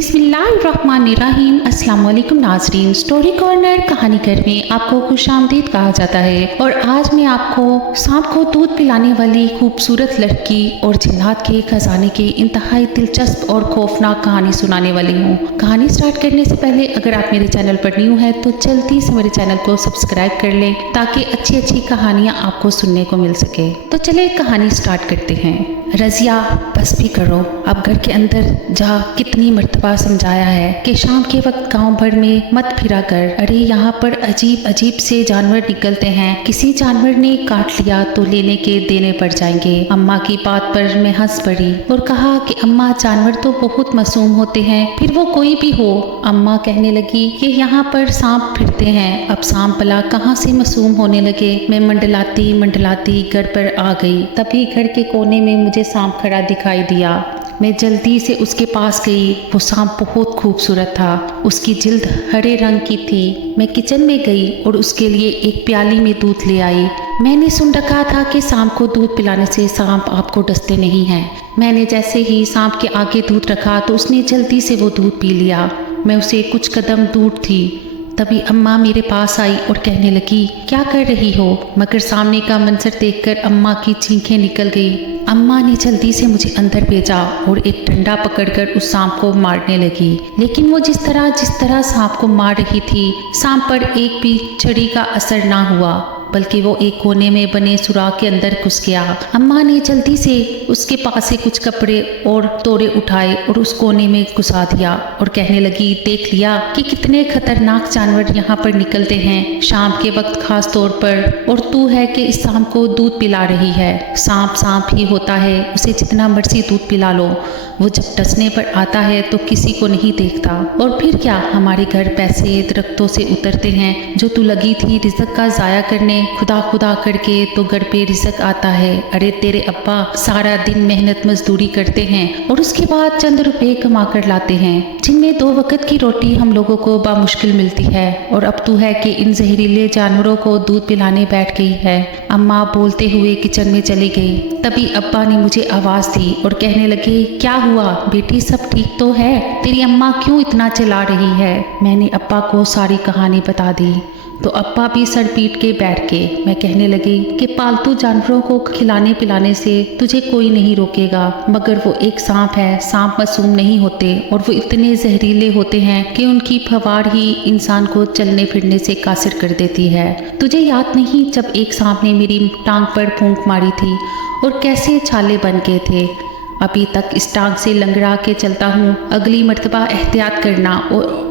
बिस्मिल्लाहिर्रहमानिर्रहीम। अस्सलाम वालेकुम नाज़रीन। स्टोरी कॉर्नर कहानी घर में आपको खुशामदीद कहा जाता है और आज मैं आपको सांप को दूध पिलाने वाली खूबसूरत लड़की और जिन्नात के खजाने की इंतहाई दिलचस्प और खौफनाक कहानी सुनाने वाली हूँ। कहानी स्टार्ट करने से पहले अगर आप मेरे चैनल पर न्यू है तो जल्दी से मेरे चैनल को सब्सक्राइब कर लें ताकि अच्छी अच्छी कहानियाँ आपको सुनने को मिल सके। तो चले कहानी स्टार्ट करते हैं। रज़िया बस भी करो, अब घर के अंदर जा। कितनी मर्तबा समझाया है कि शाम के वक्त गांव भर में मत फिरा कर। अरे यहाँ पर अजीब अजीब से जानवर निकलते हैं, किसी जानवर ने काट लिया तो लेने के देने पड़ जाएंगे। अम्मा की बात पर मैं हंस पड़ी और कहा कि अम्मा जानवर तो बहुत मासूम होते हैं, फिर वो कोई भी हो। अम्मा कहने लगी कि यहाँ पर सांप फिरते हैं। अब सांप भला कहाँ से मासूम होने लगे। मैं मंडलाती मंडलाती घर पर आ गई। तभी घर के कोने में मुझे सांप खड़ा दिखाई दिया। मैं जल्दी से उसके पास गई। वो सांप बहुत खूबसूरत था, उसकी जिल्द हरे रंग की थी। मैं किचन में गई और उसके लिए एक प्याली में दूध ले आई। मैंने सुन रखा था कि सांप को दूध पिलाने से सांप आपको डसते नहीं हैं। मैंने जैसे ही सांप के आगे दूध रखा तो उसने जल्दी से वो दूध पी लिया। मैं उसे कुछ कदम दूर थी, तभी अम्मा मेरे पास आई और कहने लगी, क्या कर रही हो? मगर सामने का मंजर देखकर अम्मा की चीखें निकल गई। अम्मा ने जल्दी से मुझे अंदर भेजा और एक डंडा पकड़कर उस सांप को मारने लगी। लेकिन वो जिस तरह सांप को मार रही थी, सांप पर एक भी छड़ी का असर ना हुआ, बल्कि वो एक कोने में बने सुराख के अंदर घुस गया। अम्मा ने जल्दी से उसके पास से कुछ कपड़े और तोड़े उठाए और उस कोने में घुसा दिया और कहने लगी, देख लिया कि कितने खतरनाक जानवर यहाँ पर निकलते हैं शाम के वक्त खास तौर पर, और तू है कि इस सांप को दूध पिला रही है। सांप सांप ही होता है, उसे जितना मर्जी दूध पिला लो, वो जब डसने पर आता है तो किसी को नहीं देखता। और फिर क्या, हमारे घर पैसे दरख्तों से उतरते हैं। जो तू लगी थी रिज़्क का ज़ाया करने, खुदा खुदा करके तो घर पे रिज़्क आता है। अरे तेरे अब्बा सारा दिन मेहनत मजदूरी करते हैं और उसके बाद चंद रुपए कमा कर लाते हैं, जिनमें 2 वक्त की रोटी हम लोगों को बामुश्किल मिलती है। और अब तू है कि इन जहरीले जानवरों को दूध पिलाने बैठ गई है। अम्मा बोलते हुए किचन में चली गई। तभी अब्बा ने मुझे आवाज़ दी और कहने लगे, क्या हुआ बेटी, सब ठीक तो है? तेरी अम्मा क्यों इतना चिल्ला रही है? मैंने अब्बा को सारी कहानी बता दी तो अब्बा भी सर पीट के बैठ गए। मैं कहने लगी कि पालतू जानवरों को खिलाने पिलाने से तुझे कोई नहीं रोकेगा, मगर वो एक सांप है। सांप मासूम नहीं होते और वो इतने जहरीले होते हैं कि उनकी फवार ही इंसान को चलने फिरने से कासिर कर देती है। तुझे याद नहीं जब एक सांप ने मेरी टांग पर फूंक मारी थी और कैसे छाले बन गए थे? अभी तक इस टांग से लंगड़ा के चलता हूँ। अगली मर्तबा एहतियात करना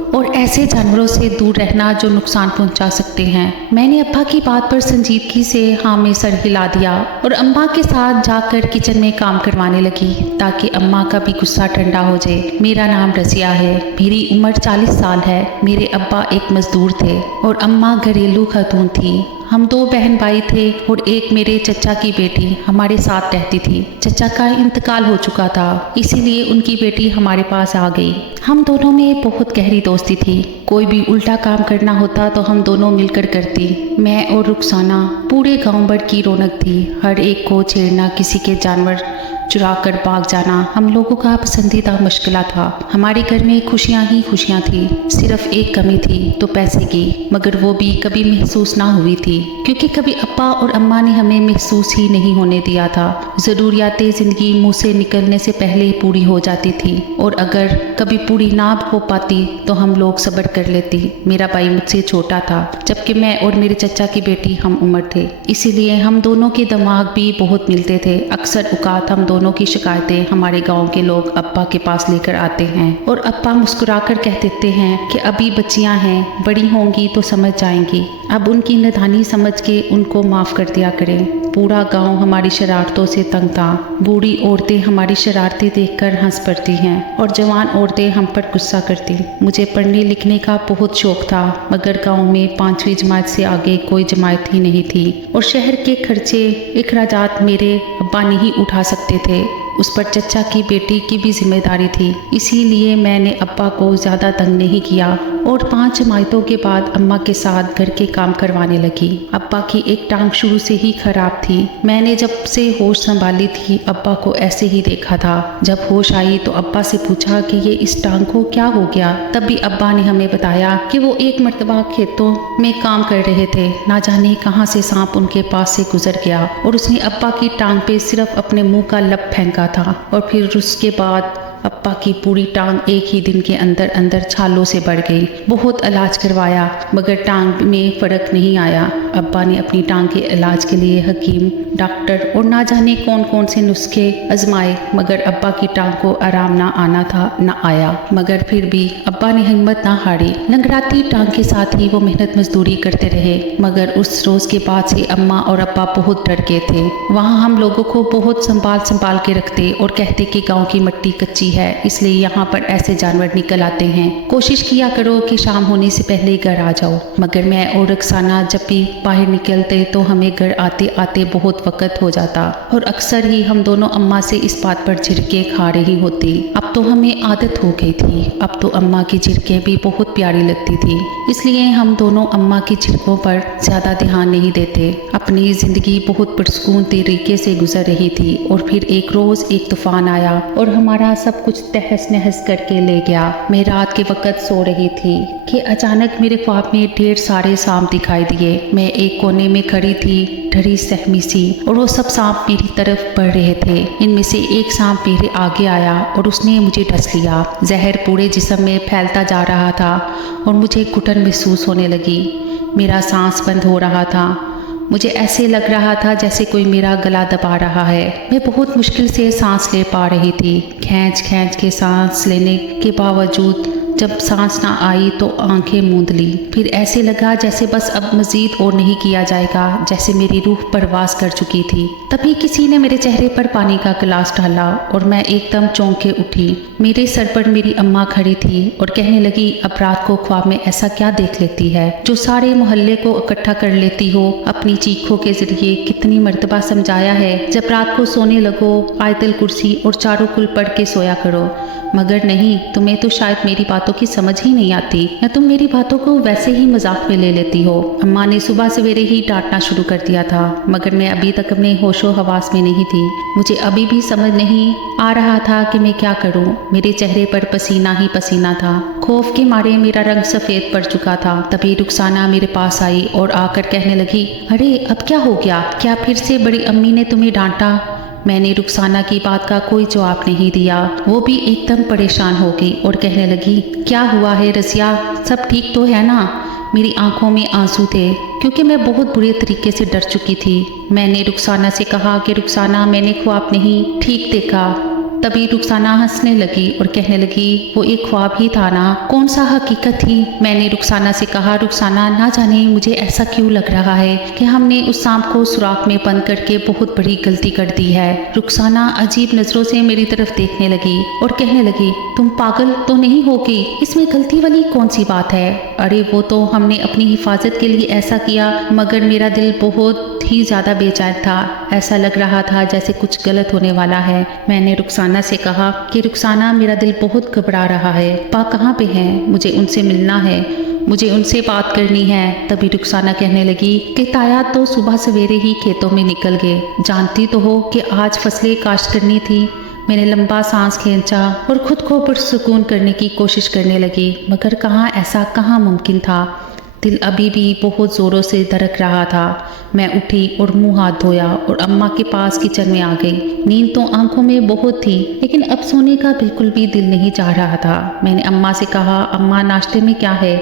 और ऐसे जानवरों से दूर रहना जो नुकसान पहुंचा सकते हैं। मैंने अब्बा की बात पर संजीदगी से हाँ में सर हिला दिया और अम्मा के साथ जाकर किचन में काम करवाने लगी ताकि अम्मा का भी गुस्सा ठंडा हो जाए। मेरा नाम रज़िया है, मेरी उम्र 40 साल है। मेरे अब्बा एक मजदूर थे और अम्मा घरेलू खातून थी। हम 2 बहन भाई थे और एक मेरे चचा की बेटी हमारे साथ रहती थी। चचा का इंतकाल हो चुका था, इसीलिए उनकी बेटी हमारे पास आ गई। हम दोनों में बहुत गहरी दोस्ती थी। कोई भी उल्टा काम करना होता तो हम दोनों मिलकर करती। मैं और रुखसाना पूरे गांव भर की रौनक थी। हर एक को छेड़ना, किसी के जानवर चुरा कर भाग जाना हम लोगों का पसंदीदा मशगला था। हमारे घर में खुशियाँ ही खुशियाँ थी। सिर्फ एक कमी थी तो पैसे की, मगर वो भी कभी महसूस ना हुई थी क्योंकि कभी अब्बा और अम्मा ने हमें महसूस ही नहीं होने दिया था। ज़रूरियातें ज़िंदगी मुँह से निकलने से पहले ही पूरी हो जाती थी और अगर कभी पूरी ना हो पाती तो हम लोग सब्र कर लेती। मेरा भाई मुझसे छोटा था जबकि मैं और मेरे चचा की बेटी हम उम्र थे, इसीलिए हम दोनों के दिमाग भी बहुत मिलते थे। अक्सर औकात हम दोनों की शिकायतें हमारे गांव के लोग अब्बा के पास लेकर आते हैं और अब्बा मुस्कुराकर कह देते हैं कि अभी बच्चियां हैं, बड़ी होंगी तो समझ जाएंगी। अब उनकी नादानी समझ के उनको माफ़ कर दिया करें। पूरा गांव हमारी शरारतों से तंग था। बूढ़ी औरतें हमारी शरारतें देखकर हंस पड़ती हैं और जवान औरतें हम पर गुस्सा करती। मुझे पढ़ने लिखने का बहुत शौक था, मगर गांव में 5वीं जमात से आगे कोई जमात ही नहीं थी और शहर के खर्चे इखराजात मेरे अब्बा नहीं उठा सकते थे। उस पर चचा की बेटी की भी जिम्मेदारी थी, इसीलिए मैंने अब्बा को ज़्यादा तंग नहीं किया और 5 जमातों के बाद अम्मा के साथ घर के काम करवाने लगी। अब्बा की एक टांग शुरू से ही खराब थी। मैंने जब से होश संभाली थी अब्बा को ऐसे ही देखा था। जब होश आई तो अब्बा से पूछा कि ये इस टांग को क्या हो गया। तब भी अब्बा ने हमें बताया कि वो एक मर्तबा खेतों में काम कर रहे थे, ना जाने कहां से सांप उनके पास से गुजर गया और उसने अब्बा की टांग पे सिर्फ अपने मुंह का लब फेंका था और फिर उसके बाद अब्बा की पूरी टांग एक ही दिन के अंदर अंदर छालों से बढ़ गई। बहुत इलाज करवाया मगर टांग में फ़र्क नहीं आया। अब्बा ने अपनी टांग के इलाज के लिए हकीम, डॉक्टर और ना जाने कौन कौन से नुस्खे आजमाए मगर अब्बा की टांग को आराम ना आना था ना आया। मगर फिर भी अब्बा ने हिम्मत ना हारी। लंगड़ाती टांग के साथ ही वो मेहनत मजदूरी करते रहे मगर उस रोज़ के बाद से अम्मा और अब्बा बहुत डर गए थे। वहाँ हम लोगों को बहुत संभाल के रखते और कहते कि गाँव की मिट्टी कच्ची है इसलिए यहाँ पर ऐसे जानवर निकल आते हैं। कोशिश किया करो कि शाम होने से पहले घर आ जाओ। मगर मैं और रक्साना जब भी बाहर निकलते तो हमें घर आते आते बहुत वक्त हो जाता और अक्सर ही हम दोनों अम्मा से इस बात पर झिड़कें खा रही होती। अब तो हमें आदत हो गई थी। अब तो अम्मा की झिड़कें भी बहुत प्यारी लगती थी इसलिए हम दोनों अम्मा की झिड़कों पर ज़्यादा ध्यान नहीं देते। अपनी ज़िंदगी बहुत पुरसकून तरीके से गुजर रही थी और फिर एक रोज़ एक तूफान आया और हमारा सब कुछ तहस नहस करके ले गया। मैं रात के वक्त सो रही थी कि अचानक मेरे ख्वाब में ढेर सारे सांप दिखाई दिए। मैं एक कोने में खड़ी थी डरी सहमी सी और वो सब सांप मेरी तरफ बढ़ रहे थे। इनमें से एक सांप मेरे आगे आया और उसने मुझे डस लिया। जहर पूरे जिस्म में फैलता जा रहा था और मुझे घुटन महसूस होने लगी। मेरा सांस बंद हो रहा था। मुझे ऐसे लग रहा था जैसे कोई मेरा गला दबा रहा है। मैं बहुत मुश्किल से सांस ले पा रही थी। खींच के सांस लेने के बावजूद जब सांस ना आई तो आंखें मूंद ली। फिर ऐसे लगा जैसे बस अब मज़ीद और नहीं किया जाएगा, जैसे मेरी रूह परवास कर चुकी थी। तभी किसी ने मेरे चेहरे पर पानी का गिलास डाला और मैं एकदम चौंक के उठी। मेरे सर पर मेरी अम्मा खड़ी थी और कहने लगी, अब रात को ख्वाब में ऐसा क्या देख लेती है जो सारे मोहल्ले को इकट्ठा कर लेती हो। अपनी चीखों के जरिए कितनी मर्तबा समझाया है जब रात को सोने लगो आयतल कुर्सी और चारों कुल पढ़ के सोया करो, मगर नहीं, तुम्हें तो शायद मेरी बातों की समझ ही नहीं आती या तुम मेरी बातों को वैसे ही मजाक में ले लेती हो। अम्मा ने सुबह सवेरे ही डांटना शुरू कर दिया था मगर मैं अभी तक अपने होशो हवास में नहीं थी। मुझे अभी भी समझ नहीं आ रहा था कि मैं क्या करूं। मेरे चेहरे पर पसीना ही पसीना था। खौफ के मारे मेरा रंग सफ़ेद पड़ चुका था। तभी रुखसाना मेरे पास आई और आकर कहने लगी, अरे अब क्या हो गया? क्या फिर से बड़ी अम्मी ने तुम्हें डांटा? मैंने रुखसाना की बात का कोई जवाब नहीं दिया। वो भी एकदम परेशान हो गई और कहने लगी, क्या हुआ है रसिया, सब ठीक तो है ना? मेरी आंखों में आंसू थे क्योंकि मैं बहुत बुरे तरीके से डर चुकी थी। मैंने रुखसाना से कहा कि रुखसाना, मैंने ख्वाब नहीं ठीक देखा। तभी रुखसाना हंसने लगी और कहने लगी, वो एक ख्वाब ही था ना, कौन सा हकीकत थी? मैंने रुखसाना से कहा, रुखसाना, ना जाने मुझे ऐसा क्यों लग रहा है कि हमने उस सांप को सुराख में बंद करके बहुत बड़ी गलती कर दी है। रुखसाना अजीब नजरों से मेरी तरफ देखने लगी और कहने लगी, तुम पागल तो नहीं होगी? इसमें गलती वाली कौन सी बात है? अरे वो तो हमने अपनी हिफाजत के लिए ऐसा किया, मगर मेरा दिल बहुत ही ज़्यादा बेचैन था। ऐसा लग रहा था जैसे कुछ गलत होने वाला है। मैंने रुखसाना से कहा कि रुखसाना, मेरा दिल बहुत घबरा रहा है। पा कहाँ पे हैं? मुझे उनसे मिलना है, मुझे उनसे बात करनी है। तभी रुखसाना कहने लगी कि ताया तो सुबह सवेरे ही खेतों में निकल गए। जानती तो हो कि आज फसलें काश्त करनी थी। मैंने लंबा सांस खींचा और खुद को पुरसुकून करने की कोशिश करने लगी, मगर कहाँ ऐसा कहाँ मुमकिन था। दिल अभी भी बहुत ज़ोरों से धड़क रहा था। मैं उठी और मुंह हाथ धोया और अम्मा के पास किचन में आ गई। नींद तो आंखों में बहुत थी लेकिन अब सोने का बिल्कुल भी दिल नहीं चाह रहा था। मैंने अम्मा से कहा, अम्मा नाश्ते में क्या है?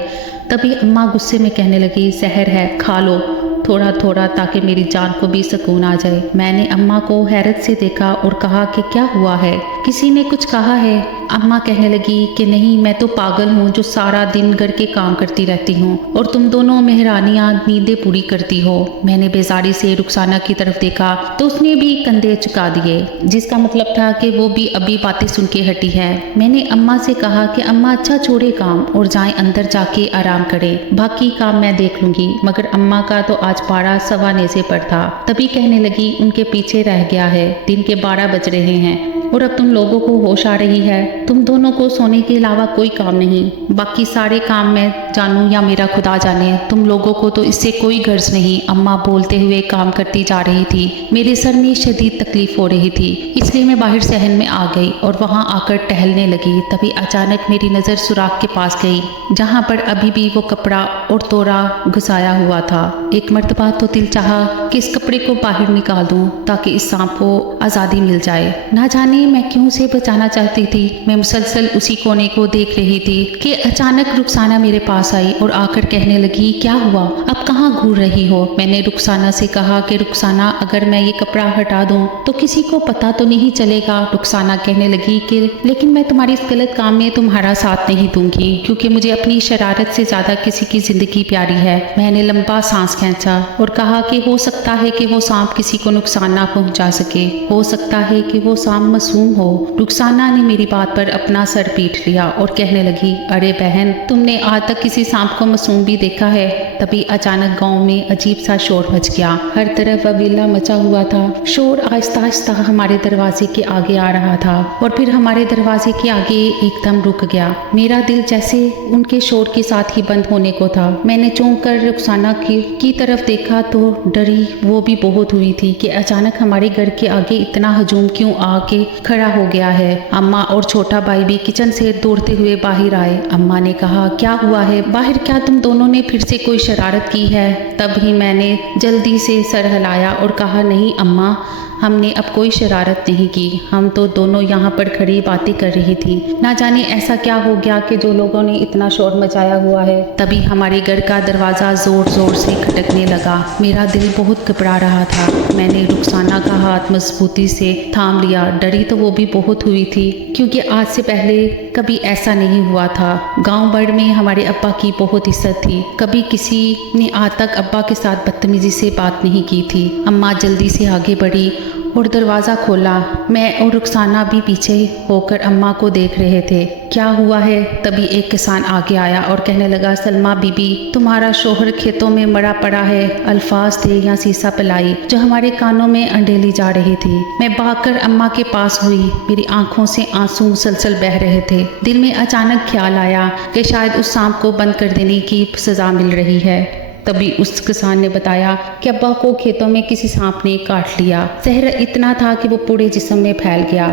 तभी अम्मा गुस्से में कहने लगी, सहर है, खा लो थोड़ा थोड़ा ताकि मेरी जान को भी सुकून आ जाए। मैंने अम्मा को हैरत से देखा और कहा कि क्या हुआ है, किसी ने कुछ कहा है? अम्मा कहने लगी कि नहीं, मैं तो पागल हूँ जो सारा दिन घर के काम करती रहती हूँ और तुम दोनों मेहरानियाँ नींदें पूरी करती हो। मैंने बेजारी से रुखसाना की तरफ देखा तो उसने भी कंधे झुका दिए, जिसका मतलब था कि वो भी अभी बातें सुन के हटी है। मैंने अम्मा से कहा कि अम्मा अच्छा छोड़े काम और जाएं अंदर जाके आराम करें, बाकी काम मैं देख लूंगी। मगर अम्मा का तो आज पारा 1:15 पर था। तभी कहने लगी, उनके पीछे रह गया है, दिन के 12 बज रहे हैं। और अब तुम लोगों को होश आ रही है। तुम दोनों को सोने के अलावा कोई काम नहीं, बाकी सारे काम मैं जानूं या मेरा खुदा जाने, तुम लोगों को तो इससे कोई गर्ज नहीं। अम्मा बोलते हुए काम करती जा रही थी। मेरे सर में शदीद तकलीफ हो रही थी, इसलिए मैं बाहर सहन में आ गई और वहां आकर टहलने लगी। तभी अचानक मेरी नज़र सुराख के पास गई, जहां पर अभी भी वो कपड़ा और तोरा घुसाया हुआ था। एक मर्तबा तो दिल चाहा कि इस कपड़े को बाहर निकाल दूं ताकि इस सांप को आज़ादी मिल जाए। ना जाने मैं क्यों उसे बचाना चाहती थी। मैं मुसलसल उसी कोने को देख रही थी कि अचानक रुखसाना मेरे पास आई और आकर कहने लगी, क्या हुआ, अब कहाँ घूर रही हो। मैंने रुखसाना से कहा कि रुखसाना, अगर मैं ये कपड़ा हटा दूं तो किसी को पता तो नहीं चलेगा। रुखसाना कहने लगी कि लेकिन मैं तुम्हारी इस गलत काम में तुम्हारा साथ नहीं दूंगी, क्योंकि मुझे अपनी शरारत से ज्यादा किसी की जिंदगी प्यारी है। मैंने लंबा सांस खींचा और कहा कि हो सकता है कि वो सांप किसी को नुकसान ना पहुंचा सके, हो सकता है कि वो सांप मासूम हो। रुखसाना ने मेरी बात पर अपना सर पीट लिया और कहने लगी, अरे बहन, तुमने आज तक किसी सांप को मासूम भी देखा है। तभी अचानक गांव में अजीब सा शोर मच गया। हर तरफ वबीला मचा हुआ था। शोर आहिस्ता आहिस्ता हमारे दरवाजे के आगे आ रहा था और फिर हमारे दरवाजे के आगे एकदम रुक गया। मेरा दिल जैसे उनके शोर के साथ ही बंद होने को था। मैंने चौंक कर रुखसाना की तरफ देखा तो डरी वो भी बहुत हुई थी कि अचानक हमारे घर के आगे इतना हजूम क्यों आके खड़ा हो गया है। अम्मा और छोटा भाई भी किचन से दौड़ते हुए बाहर आए। अम्मा ने कहा, क्या हुआ है बाहर, क्या तुम दोनों ने फिर से कोई शरारत की है। तभी मैंने जल्दी से सर हिलाया और कहा, नहीं अम्मा, हमने अब कोई शरारत नहीं की, हम तो दोनों यहाँ पर खड़ी बातें कर रही थी। ना जाने ऐसा क्या हो गया कि जो लोगों ने इतना शोर मचाया हुआ है। तभी हमारे घर का दरवाज़ा ज़ोर ज़ोर से खटकने लगा। मेरा दिल बहुत घबरा रहा था। मैंने रुखसाना का हाथ मजबूती से थाम लिया। डरी तो वो भी बहुत हुई थी, क्योंकि आज से पहले कभी ऐसा नहीं हुआ था। गांव भर में हमारे अब्बा की बहुत इज्जत थी। कभी किसी ने आज तक अब्बा के साथ बदतमीजी से बात नहीं की थी। अम्मा जल्दी से आगे बढ़ी और दरवाज़ा खोला। मैं और रुखसाना भी पीछे होकर अम्मा को देख रहे थे। क्या हुआ है। तभी एक किसान आगे आया और कहने लगा, सलमा बीबी, तुम्हारा शोहर खेतों में मरा पड़ा है। अल्फाज थे या सीसा पिलाई जो हमारे कानों में अंडेली जा रही थी। मैं भागकर अम्मा के पास हुई। मेरी आंखों से आंसू मुसलसल बह रहे थे। दिल में अचानक ख्याल आया कि शायद उस सांप को बंद कर देने की सज़ा मिल रही है। तभी उस किसान ने बताया कि अब्बा को खेतों में किसी सांप ने काट लिया। जहर इतना था कि वो पूरे जिस्म में फैल गया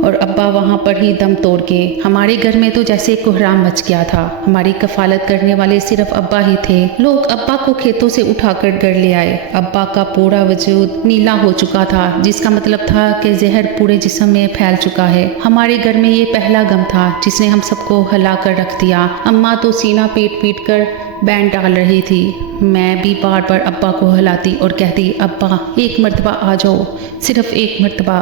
और अब्बा वहाँ पर ही दम तोड़ गए। हमारे घर में तो जैसे कोहराम मच गया था। हमारी कफालत करने वाले सिर्फ अब्बा ही थे। लोग अब्बा को खेतों से उठाकर घर ले आए। अब्बा का पूरा वजूद नीला हो चुका था, जिसका मतलब था कि जहर पूरे जिस्म में फैल चुका है। हमारे घर में ये पहला गम था जिसने हम सबको हिला कर रख दिया। अम्मा तो सीना पीट पीट कर बैंड डाल रही थी। मैं भी बार बार अब्बा को हिलाती और कहती, अब्बा एक मर्तबा आ जाओ, सिर्फ एक मर्तबा,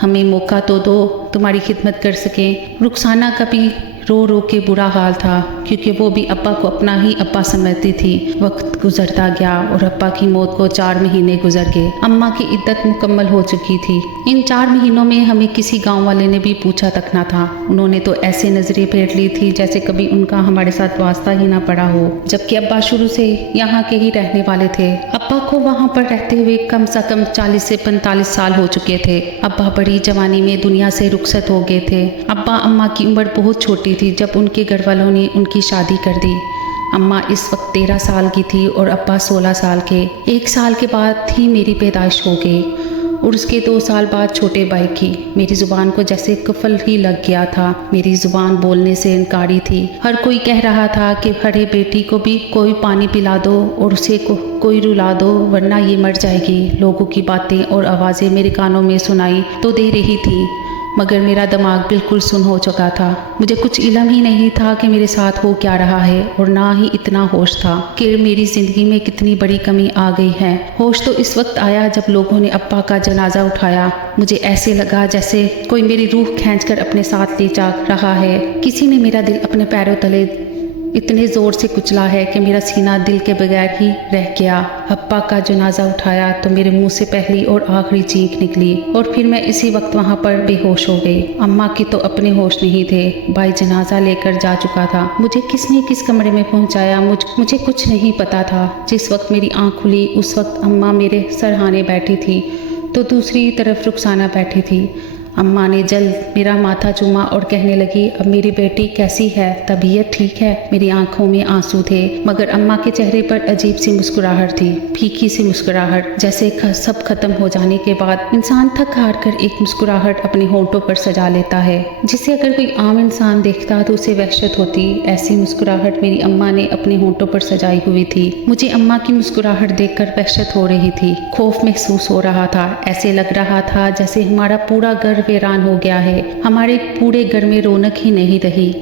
हमें मौका तो दो, तुम्हारी खिदमत कर सकें। रुखसाना का भी रो रो के बुरा हाल था, क्योंकि वो भी अब्बा को अपना ही अब्बा समझती थी। वक्त गुजरता गया और अब्बा की मौत को 4 महीने गुजर गए। अम्मा की इद्दत मुकम्मल हो चुकी थी। इन 4 महीनों में हमें किसी गांव वाले ने भी पूछा तक ना था। उन्होंने तो ऐसे नजरें फेर ली थी जैसे कभी उनका हमारे साथ वास्ता ही ना पड़ा हो, जबकि अब्बा शुरू से यहाँ के ही रहने वाले थे। अब्बा को वहाँ पर रहते हुए कम से कम 40 से 45 साल हो चुके थे। अब्बा बड़ी जवानी में दुनिया से रुखसत हो गए थे। अब्बा अम्मा की उम्र बहुत छोटी थी जब उनके घर वालों ने उनकी शादी कर दी। अम्मा इस वक्त 13 साल की थी और अब्बा 16 साल के। 1 साल के बाद ही मेरी पैदाइश हो गई और उसके 2 साल बाद छोटे भाई की। मेरी ज़ुबान को जैसे कफल ही लग गया था। मेरी ज़ुबान बोलने से इनकारी थी। हर कोई कह रहा था कि बड़े बेटी को भी कोई पानी पिला दो और उसे कोई रुला दो, वरना ये मर जाएगी। लोगों की बातें और आवाज़ें मेरे कानों में सुनाई तो दे रही थी, मगर मेरा दिमाग बिल्कुल सुन हो चुका था। मुझे कुछ इल्म ही नहीं था कि मेरे साथ हो क्या रहा है और ना ही इतना होश था कि मेरी ज़िंदगी में कितनी बड़ी कमी आ गई है। होश तो इस वक्त आया जब लोगों ने अब्बा का जनाजा उठाया। मुझे ऐसे लगा जैसे कोई मेरी रूह खींचकर अपने साथ ले जा रहा है। किसी ने मेरा दिल अपने पैरों तले इतने ज़ोर से कुचला है कि मेरा सीना दिल के बगैर ही रह गया। अब्बा का जनाजा उठाया तो मेरे मुंह से पहली और आखिरी चीख निकली और फिर मैं इसी वक्त वहाँ पर बेहोश हो गई। अम्मा की तो अपने होश नहीं थे। भाई जनाजा लेकर जा चुका था। मुझे किसने किस कमरे में पहुँचाया मुझे कुछ नहीं पता था। जिस वक्त मेरी आँख खुली उस वक्त अम्मा मेरे सरहाने बैठी थी तो दूसरी तरफ रुखसाना बैठी थी। अम्मा ने जल्द मेरा माथा चूमा और कहने लगी, अब मेरी बेटी कैसी है, तबीयत ठीक है? मेरी आंखों में आंसू थे, मगर अम्मा के चेहरे पर अजीब सी मुस्कुराहट थी, फीकी सी मुस्कुराहट, जैसे सब खत्म हो जाने के बाद इंसान थक हार कर एक मुस्कुराहट अपने होंठों पर सजा लेता है, जिसे अगर कोई आम इंसान देखता तो उसे वहशत होती। ऐसी मुस्कुराहट मेरी अम्मा ने अपने होंठों पर सजाई हुई थी। मुझे अम्मा की मुस्कुराहट देखकर वहशत हो रही थी, खौफ महसूस हो रहा था। ऐसे लग रहा था जैसे हमारा पूरा घर वीरान हो गया है, हमारे पूरे घर में रौनक ही नहीं रही।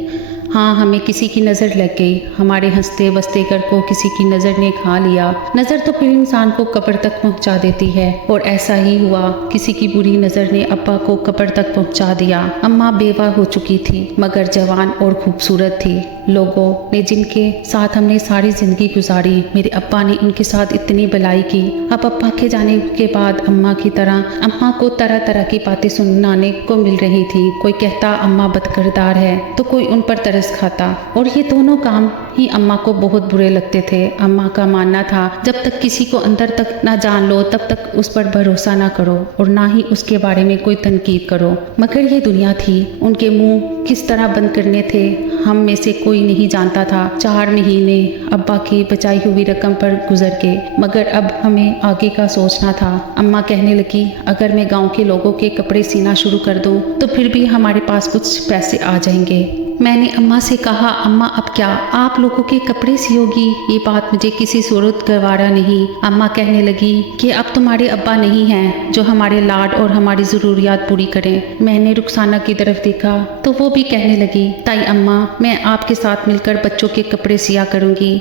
हाँ, हमें किसी की नज़र लग गई, हमारे हंसते बसते घर को किसी की नज़र ने खा लिया। नज़र तो फिर इंसान को कब्र तक पहुंचा देती है, और ऐसा ही हुआ। किसी की बुरी नज़र ने अब्बा को कब्र तक पहुंचा दिया। अम्मा बेवा हो चुकी थी, मगर जवान और खूबसूरत थी। लोगों ने जिनके साथ हमने सारी ज़िंदगी गुजारी, मेरे अब्बा ने उनके साथ इतनी भलाई की। अब अब्बा के जाने के बाद अम्मा की तरह अम्मा को तरह तरह की बातें सुनाने को मिल रही थी। कोई कहता अम्मा बदकिरदार है, तो कोई उन पर तरस खाता, और ये दोनों काम ही अम्मा को बहुत बुरे लगते थे। अम्मा का मानना था जब तक किसी को अंदर तक ना जान लो तब तक उस पर भरोसा ना करो, और ना ही उसके बारे में कोई तनकीद करो। मगर ये दुनिया थी, उनके मुंह किस तरह बंद करने थे हम में से कोई नहीं जानता था। 4 महीने अब्बा की बचाई हुई रकम पर गुजर गए, मगर अब हमें आगे का सोचना था। अम्मा कहने लगी, अगर मैं गांव के लोगों के कपड़े सीना शुरू कर दूं तो फिर भी हमारे पास कुछ पैसे आ जाएंगे। मैंने अम्मा से कहा, अम्मा अब क्या आप लोगों के कपड़े सियोगी? ये बात मुझे किसी सूरत गवारा नहीं। अम्मा कहने लगी कि अब तुम्हारे अब्बा नहीं हैं जो हमारे लाड और हमारी ज़रूरियात पूरी करें। मैंने रुखसाना की तरफ देखा तो वो भी कहने लगी, ताई अम्मा मैं आपके साथ मिलकर बच्चों के कपड़े सिया करूँगी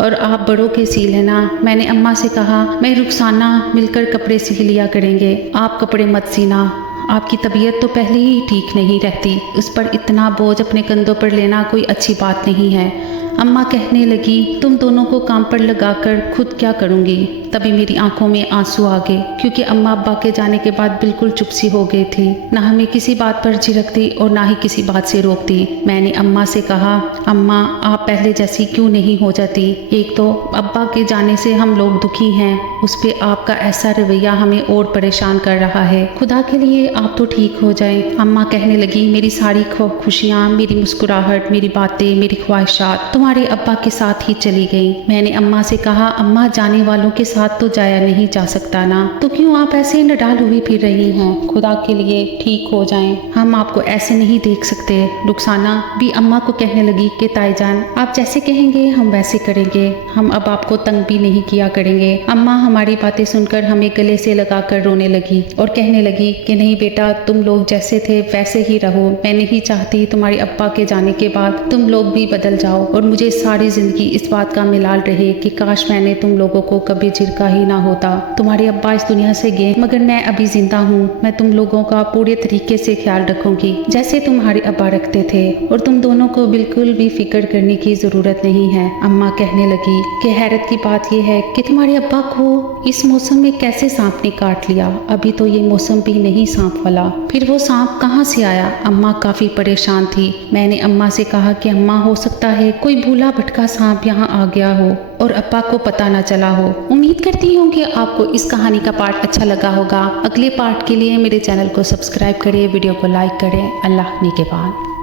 और आप बड़ों के सी लेना। मैंने अम्मा से कहा, मैं रुखसाना मिलकर कपड़े सी लिया करेंगे, आप कपड़े मत सीना। आपकी तबीयत तो पहले ही ठीक नहीं रहती, उस पर इतना बोझ अपने कंधों पर लेना कोई अच्छी बात नहीं है। अम्मा कहने लगी, तुम दोनों को काम पर लगाकर खुद क्या करूँगी? तभी मेरी आंखों में आंसू आ गए, क्योंकि अम्मा अब्बा के जाने के बाद बिल्कुल चुप सी हो गई थी। ना हमें किसी बात पर झिड़कती और ना ही किसी बात से रोकती। मैंने अम्मा से कहा, अम्मा आप पहले जैसी क्यों नहीं हो जाती? एक तो अब्बा के जाने से हम लोग दुखी हैं, उस पर आपका ऐसा रवैया हमें और परेशान कर रहा है। खुदा के लिए आप तो ठीक हो जाएं। अम्मा कहने लगी, मेरी सारी खुशियाँ, मेरी मुस्कुराहट, मेरी बातें, मेरी ख्वाहिशात तुम्हारे अब्बा के साथ ही चली गई। मैंने अम्मा से कहा, अम्मा जाने वालों के साथ तो जाया नहीं जा सकता ना, तो क्यों आप ऐसे नडाल हुई फिर रही हैं? खुदा के लिए ठीक हो जाएं, हम आपको ऐसे नहीं देख सकते। रुखसाना भी अम्मा को कहने लगी कि ताईजान आप जैसे कहेंगे हम वैसे करेंगे, हम अब आपको तंग भी नहीं किया करेंगे। अम्मा हमारी बातें सुनकर हमें गले से लगाकर रोने लगी और कहने लगी कि नहीं बेटा, तुम लोग जैसे थे वैसे ही रहो। मैं नहीं चाहती तुम्हारे अब्बा के जाने के बाद तुम लोग भी बदल जाओ, और मुझे सारी जिंदगी इस बात का मिलाल रहे कि काश मैंने तुम लोगों को कभी झिड़का ही ना होता। तुम्हारे अब्बा इस दुनिया से गए, मगर मैं अभी जिंदा हूँ। मैं तुम लोगों का पूरे तरीके से ख्याल रखूंगी जैसे तुम्हारे अब्बा रखते थे, और तुम दोनों को बिल्कुल भी फिक्र करने की जरूरत नहीं है। अम्मा कहने लगी कि हैरत की बात यह है कि तुम्हारे अब्बा को इस मौसम में कैसे सांप ने काट लिया? अभी तो ये मौसम भी नहीं सांप वाला, फिर वो सांप कहाँ से आया? अम्मा काफी परेशान थी। मैंने अम्मा से कहा कि अम्मा हो सकता है कोई भूला भटका सांप यहाँ आ गया हो और अब्बा को पता ना चला हो। उम्मीद करती हूँ कि आपको इस कहानी का पार्ट अच्छा लगा होगा। अगले पार्ट के लिए मेरे चैनल को सब्सक्राइब करें, वीडियो को लाइक करें। अल्लाह निगहबान।